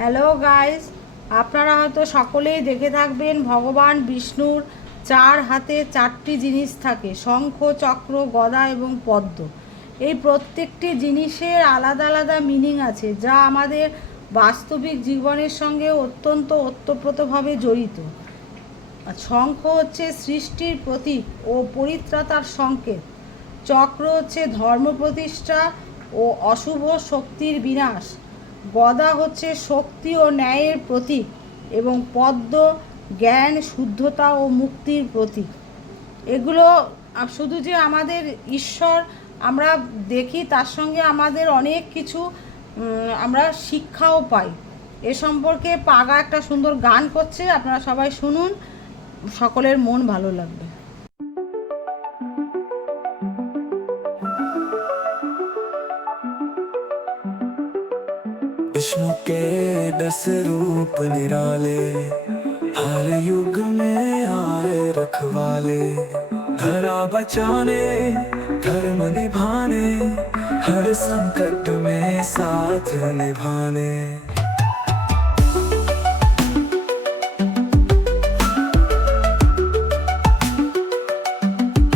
Hello guys, আপনারা হয়তো সকলেই দেখে থাকবেন ভগবান বিষ্ণুর চার হাতে চারটি জিনিস থাকে: শঙ্খ, চক্র, গদা এবং পদ্ম। এই প্রত্যেকটি জিনিসের আলাদা আলাদা মিনিং আছে, যা আমাদের বাস্তবিক জীবনের সঙ্গে অত্যন্ত ওতপ্রোতভাবে জড়িত। শঙ্খ হচ্ছে সৃষ্টির প্রতীক ও পবিত্রতার সংকেত। চক্র হচ্ছে ধর্ম প্রতিষ্ঠা ও অশুভ শক্তির বিনাশ। গদা হচ্ছে শক্তি ও ন্যায়ের প্রতীক এবং পদ্ম জ্ঞান, শুদ্ধতা ও মুক্তির প্রতীক। এগুলো শুধু যে আমাদের ঈশ্বর আমরা দেখি, তার সঙ্গে আমাদের অনেক কিছু আমরা শিক্ষাও পাই। এ সম্পর্কে পাগা একটা সুন্দর গান করছে, আপনারা সবাই শুনুন, সকলের মন ভালো লাগবে। विष्णु के 10 रूप निराले, हर युग में आए रखवाले। धरा बचाने, धर्म निभाने, हर संकट में साथ निभाने।